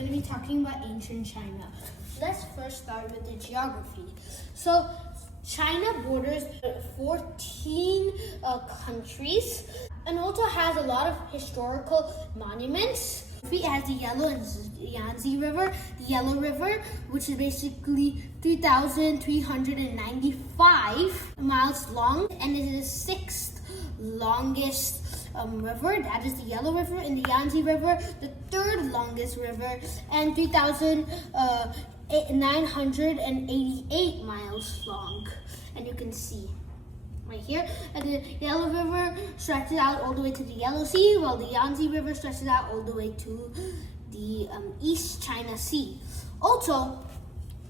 going to be talking about ancient China. Let's first start with the geography. So China borders 14 countries and also has a lot of historical monuments. It has the Yangtze River, the Yellow River, which is basically 3,395 miles long, and it is the sixth longest river. That is the Yellow River, and the Yangtze River, the third longest river, and 3,988 miles long. And you can see right here, and the Yellow River stretches out all the way to the Yellow Sea, while the Yangtze River stretches out all the way to the East China Sea. Also,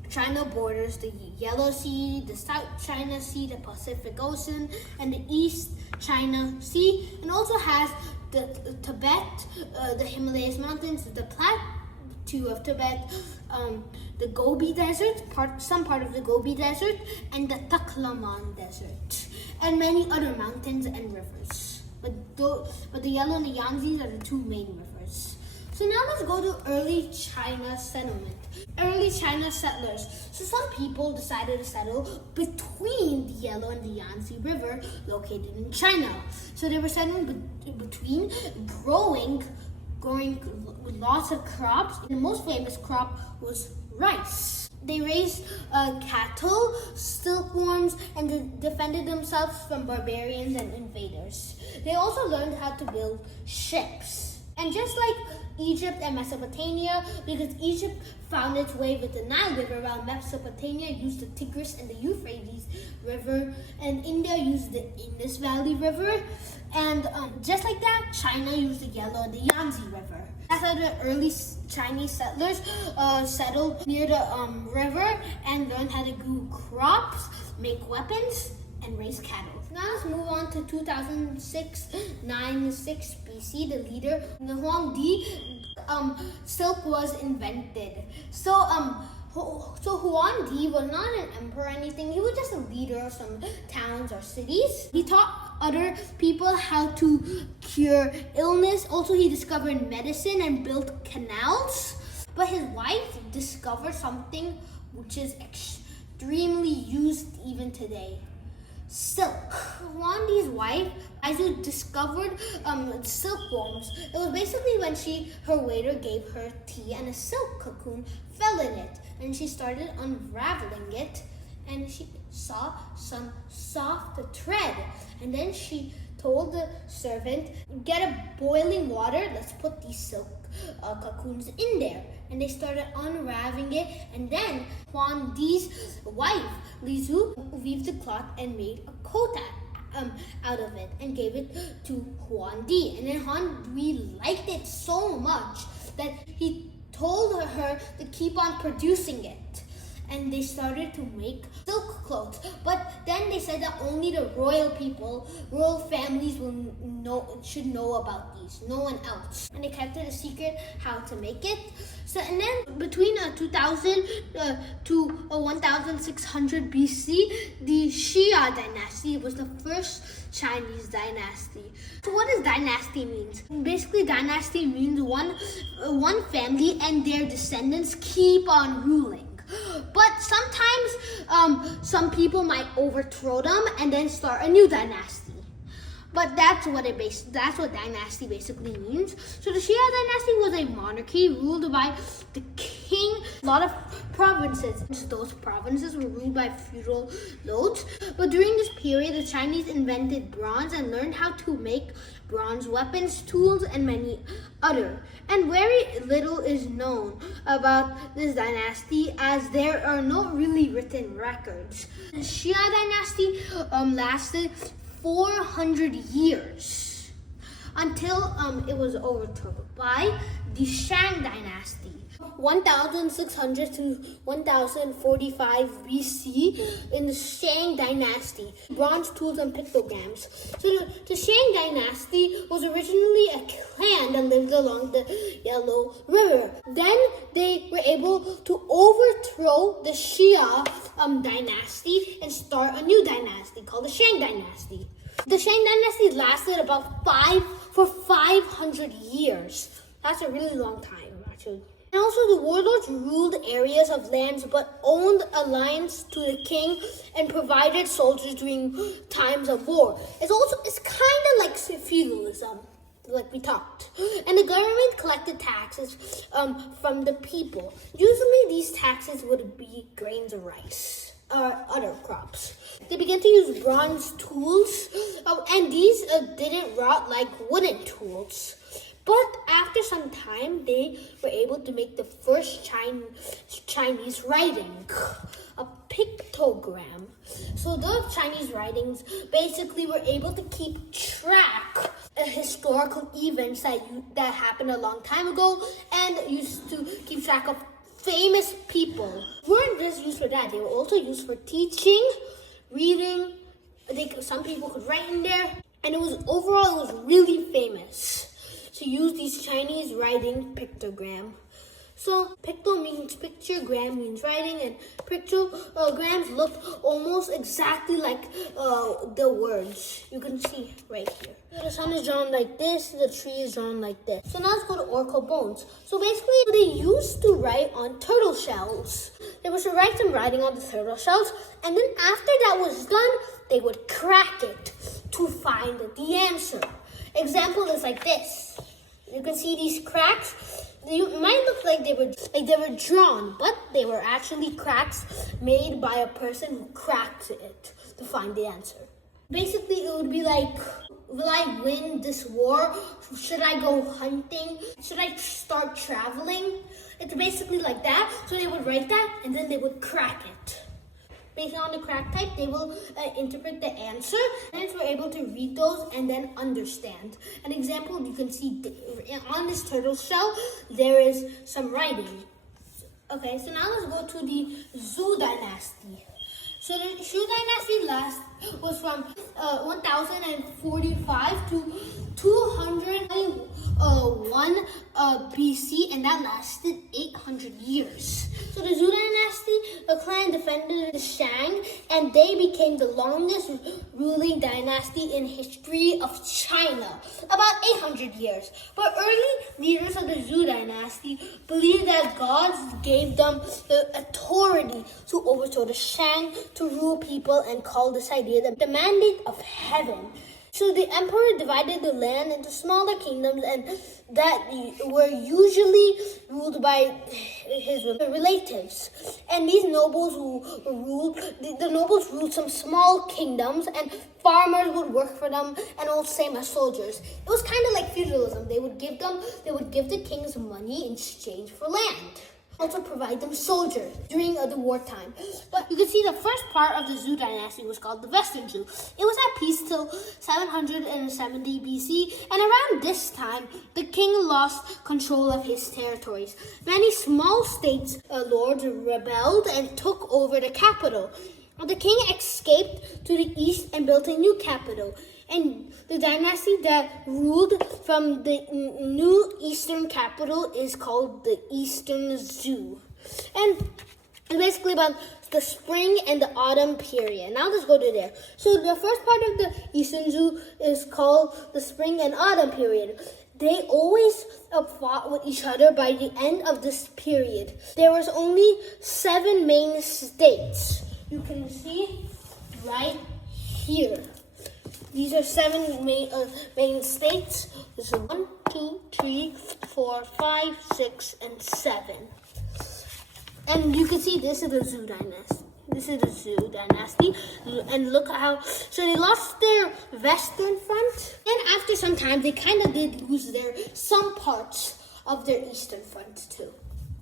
China borders the Yellow Sea, the South China Sea, the Pacific Ocean, and the East China Sea, and also has the Tibet, the Himalayas Mountains, the Plateau of Tibet, the Gobi Desert, some part of the Gobi Desert, and the Taklamakan Desert, and many other mountains and rivers. But the Yellow and the Yangtze are the two main rivers. So now let's go to early China settlement. Early China settlers. So some people decided to settle between the Yellow and the Yangtze River located in China. So they were settling between, growing with lots of crops. The most famous crop was rice. They raised cattle, silkworms, and they defended themselves from barbarians and invaders. They also learned how to build ships. And just like Egypt and Mesopotamia, because Egypt found its way with the Nile River, while Mesopotamia used the Tigris and the Euphrates River, and India used the Indus Valley River. And just like that, China used the Yellow and the Yangtze River. That's how the early Chinese settlers settled near the river and learned how to grow crops, make weapons, and raise cattle. Now let's move on to 2006 BC. The leader, the Huangdi, silk was invented. So Huangdi was not an emperor or anything. He was just a leader of some towns or cities. He taught other people how to cure illness. Also, he discovered medicine and built canals. But his wife discovered something which is extremely used even today: silk. Huangdi's wife, Aizu, discovered silkworms. It was basically when her waiter gave her tea and a silk cocoon fell in it, and she started unraveling it, and she saw some soft thread, and then she told the servant, "Get a boiling water, let's put these silk cocoons in there." And they started unraveling it, and then Huangdi's wife, Li Zhu, weaved the cloth and made a coat out of it and gave it to Huangdi. And then Huangdi liked it so much that he told her to keep on producing it. And they started to make silk clothes. But then they said that only the royal families should know about these, no one else. And they kept it a secret how to make it. So, and then between 2000 to 1600 BC, the Xia dynasty was the first Chinese dynasty. So what does dynasty mean? Basically, dynasty means one family and their descendants keep on ruling. But sometimes some people might overthrow them and then start a new dynasty. But that's what dynasty basically means. So the Xia dynasty was a monarchy ruled by the king. A lot of provinces. Those provinces were ruled by feudal lords. But during this period, the Chinese invented bronze and learned how to make bronze weapons, tools, and many other. And very little is known about this dynasty, as there are no really written records. The Xia dynasty lasted 400 years until it was overthrown by the Shang dynasty. 1600 to 1045 BC in the Shang dynasty, bronze tools and pictograms. So the Shang dynasty was originally a clan that lived along the Yellow River. Then they were able to overthrow the Xia dynasty and start a new dynasty called the Shang dynasty. The Shang dynasty lasted about 500 years. That's a really long time, actually. And also the warlords ruled areas of lands but owned alliance to the king and provided soldiers during times of war. It's kind of like feudalism, like we talked. And the government collected taxes from the people. Usually these taxes would be grains of rice or other crops. They began to use bronze tools, and these didn't rot like wooden tools. But after some time, they were able to make the first Chinese writing, a pictogram. So the Chinese writings basically were able to keep track of historical events that happened a long time ago and used to keep track of famous people. Weren't just used for that, they were also used for teaching, reading. Some people could write in there, and it was really famous to use these Chinese writing pictogram. So picto means picture, gram means writing, and pictograms look almost exactly like the words. You can see right here. So the sun is drawn like this, the tree is drawn like this. So now let's go to oracle bones. So basically they used to write on turtle shells. They was to write some writing on the turtle shells, and then after that was done, they would crack it to find the answer. Example is like this. You can see these cracks. They might look like they were drawn, but they were actually cracks made by a person who cracked it to find the answer. Basically, it would be like, will I win this war? Should I go hunting? Should I start traveling? It's basically like that. So they would write that and then they would crack it. Based on the crack type, they will interpret the answer. Parents were able to read those and then understand. An example, you can see on this turtle shell, there is some writing. Okay, so now let's go to the Zhou dynasty. So the Zhou dynasty was from 1045 to 201 BC, and that lasted 800 years. So the Zhou dynasty, the clan defended the Shang, and they became the longest ruling dynasty in history of China, about 800 years. But early leaders of the Zhou dynasty believed that gods gave them the authority to overthrow the Shang, to rule people, and called this idea the mandate of heaven. So the emperor divided the land into smaller kingdoms, and that were usually ruled by his relatives. And these nobles who ruled, the nobles ruled some small kingdoms, and farmers would work for them, and all same as soldiers. It was kind of like feudalism. They would give the kings money in exchange for land. Also provide them soldiers during the wartime. But you can see the first part of the Zhou dynasty was called the Western Zhou. It was at peace till 770 BC, and around this time, the king lost control of his territories. Many small states lords rebelled and took over the capital. The king escaped to the east and built a new capital. And the dynasty that ruled from the new eastern capital is called the Eastern Zhou. And it's basically about the spring and the autumn period. Now let's go to there. So the first part of the Eastern Zhou is called the spring and autumn period. They always fought with each other. By the end of this period, there was only 7 main states. You can see right here. These are 7 main states. This is 1, 2, 3, 4, 5, 6, and 7. And you can see this is the Zhou dynasty. This is the Zhou dynasty. And look how, so they lost their western front. And after some time, they kind of did lose some parts of their eastern front too.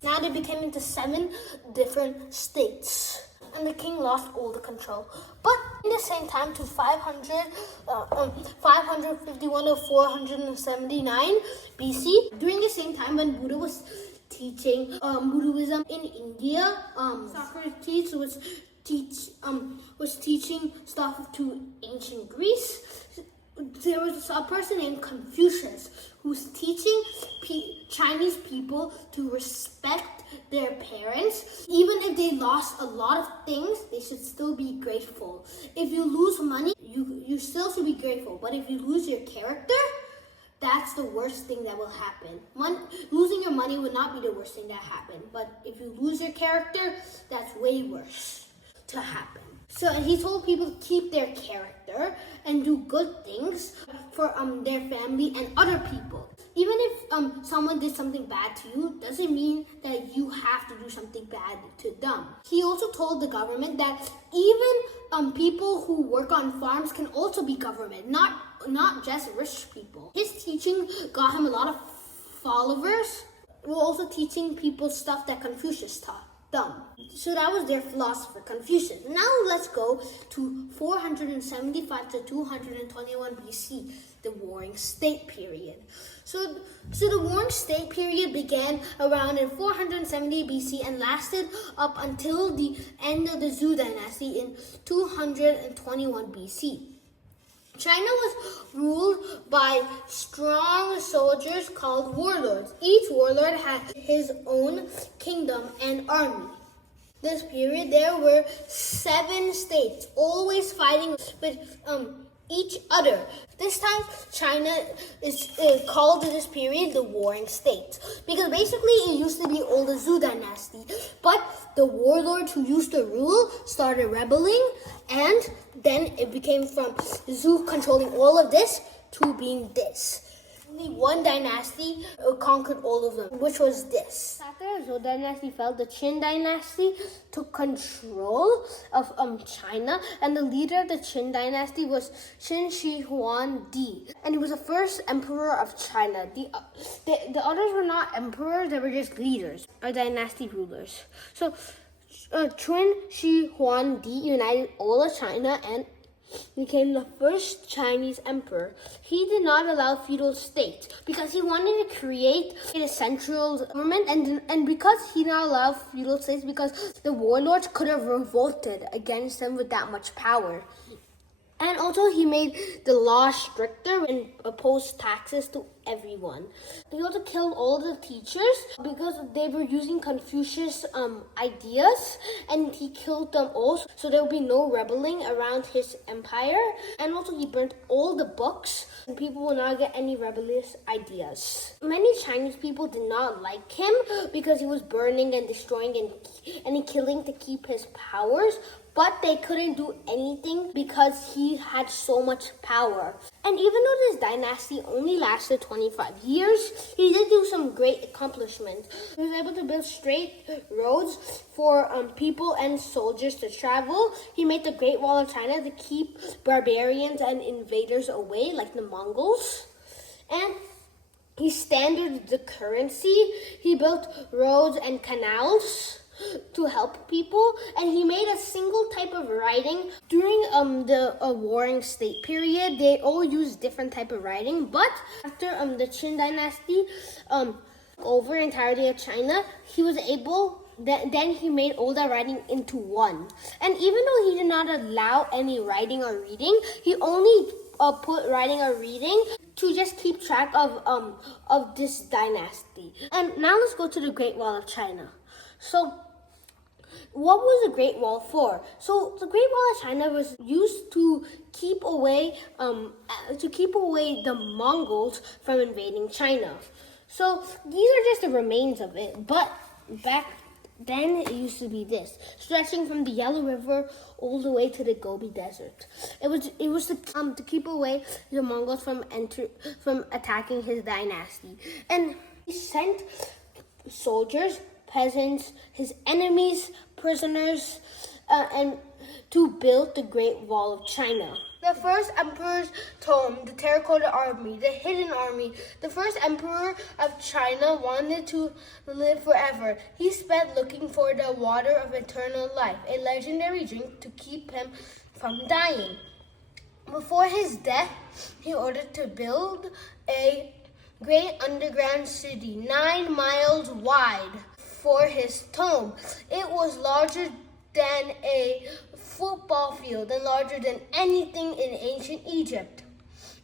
Now they became into 7 different states. And the king lost all the control. But in the same time, to 551 to 479 BC, during the same time when Buddha was teaching Buddhism in India, Socrates was teaching stuff to ancient Greece. There was a person named Confucius who's teaching Chinese people to respect their parents. Even if they lost a lot of things, they should still be grateful. If you lose money, you still should be grateful. But if you lose your character, that's the worst thing that will happen. Losing your money would not be the worst thing that happened, but if you lose your character, that's way worse to happen. So and he told people to keep their character and do good things for their family and other people. Even if someone did something bad to you, doesn't mean that you have to do something bad to them. He also told the government that even people who work on farms can also be government, not just rich people. His teaching got him a lot of followers. We're also teaching people stuff that Confucius taught them. So that was their philosopher, Confucius. Now let's go to 475 to 221 BC, the Warring State period. So the Warring State period began around in 470 BC and lasted up until the end of the Zhou dynasty in 221 BC. China was ruled by strong soldiers called warlords. Each warlord had his own kingdom and army. This period, there were 7 states, always fighting with each other. This time, China is called this period the Warring State, because basically it used to be all the Zhou dynasty, but the warlords who used to rule started rebelling, and then it became from Zhou controlling all of this to being this. Only one dynasty conquered all of them, which was this. After the Zhou dynasty fell, the Qin dynasty took control of China, and the leader of the Qin dynasty was Qin Shi Huangdi, and he was the first emperor of China. The others were not emperors; they were just leaders or dynasty rulers. So Qin Shi Huangdi united all of China and became the first Chinese emperor. He did not allow feudal states because he wanted to create a central government, and because he did not allow feudal states because the warlords could have revolted against him with that much power. And also he made the law stricter and imposed taxes to everyone. He also killed all the teachers because they were using Confucius' ideas, and he killed them all so there would be no rebelling around his empire. And also he burnt all the books and people will not get any rebellious ideas. Many Chinese people did not like him because he was burning and destroying and killing to keep his powers. But they couldn't do anything because he had so much power. And even though this dynasty only lasted 25 years, he did do some great accomplishments. He was able to build straight roads for people and soldiers to travel. He made the Great Wall of China to keep barbarians and invaders away, like the Mongols. And he standardized the currency. He built roads and canals to help people, and he made a single type of writing. During the Warring State period, they all used different type of writing, but after the Qin dynasty over entirety of China, he was able then he made all that writing into one. And even though he did not allow any writing or reading, he only put writing or reading to just keep track of this dynasty. And now let's go to the Great Wall of China. So what was the Great Wall for? So the Great Wall of China was used to keep away the Mongols from invading China. So these are just the remains of it. But back then it used to be this, stretching from the Yellow River all the way to the Gobi Desert. It was to keep away the Mongols from attacking his dynasty. And he sent soldiers, peasants, his enemies, prisoners, and to build the Great Wall of China. The first emperor's tomb, the Terracotta Army, the Hidden Army. The first emperor of China wanted to live forever. He spent looking for the water of eternal life, a legendary drink to keep him from dying. Before his death, he ordered to build a great underground city, 9 miles wide, for his tomb. It was larger than a football field and larger than anything in ancient Egypt.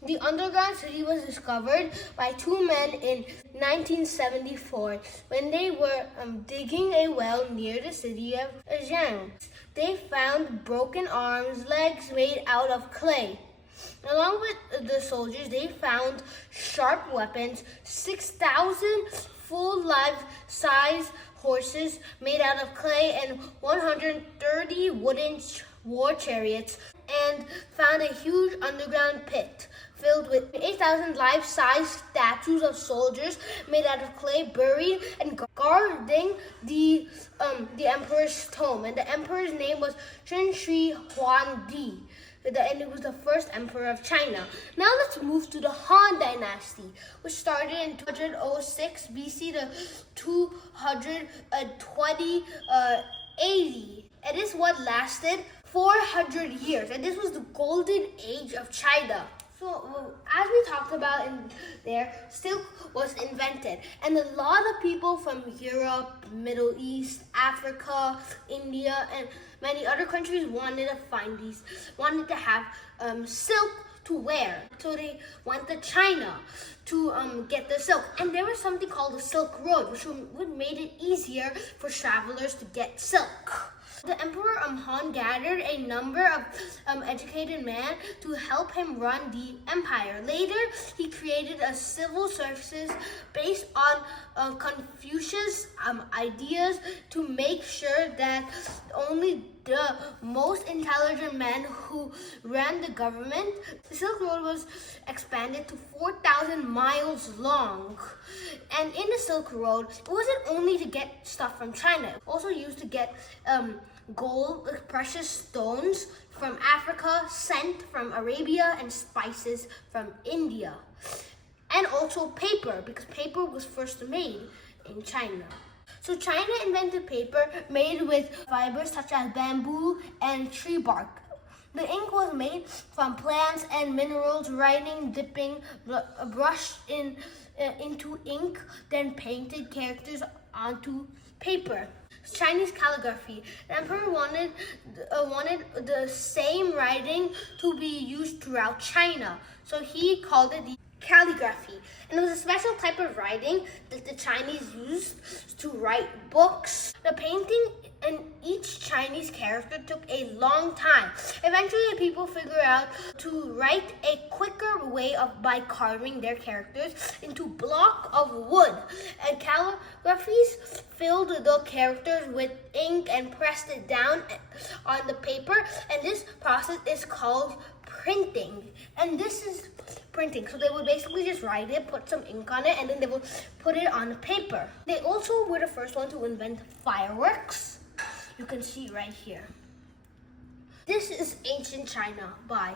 The underground city was discovered by 2 men in 1974 when they were digging a well near the city of Zhang. They found broken arms, legs made out of clay. Along with the soldiers, they found sharp weapons, 6,000 full life-size horses made out of clay, and 130 wooden war chariots, and found a huge underground pit filled with 8,000 life-size statues of soldiers made out of clay, buried and guarding the emperor's tomb. And the emperor's name was Qin Shi Huangdi. And it was the first emperor of China. Now let's move to the Han Dynasty, which started in 206 BC to 220 AD. And this what lasted 400 years. And this was the golden age of China. So, as we talked about in there, silk was invented. And a lot of people from Europe, Middle East, Africa, India, and many other countries wanted to have silk to wear. So they went to China to get the silk. And there was something called the Silk Road, which made it easier for travelers to get silk. The Emperor Han gathered a number of educated men to help him run the empire. Later, he created a civil services based on Confucius' ideas to make sure that only the most intelligent men who ran the government. The Silk Road was expanded to 4,000 miles long. And in the Silk Road, it wasn't only to get stuff from China. It also used to get gold, precious stones from Africa, scent from Arabia, and spices from India. And also paper, because paper was first made in China. So China invented paper made with fibers such as bamboo and tree bark. The ink was made from plants and minerals, writing, dipping, brushed into ink, then painted characters onto paper. Chinese calligraphy. The emperor wanted the same writing to be used throughout China, so he called it the calligraphy. And it was a special type of writing that the Chinese used to write books. The painting in each Chinese character took a long time. Eventually, people figured out to write a quicker way by carving their characters into block of wood. And calligraphies filled the characters with ink and pressed it down on the paper. And this process is called printing. And this is printing. So they would basically just write it, put some ink on it, and then they would put it on the paper. They also were the first one to invent fireworks. You can see right here. This is Ancient China by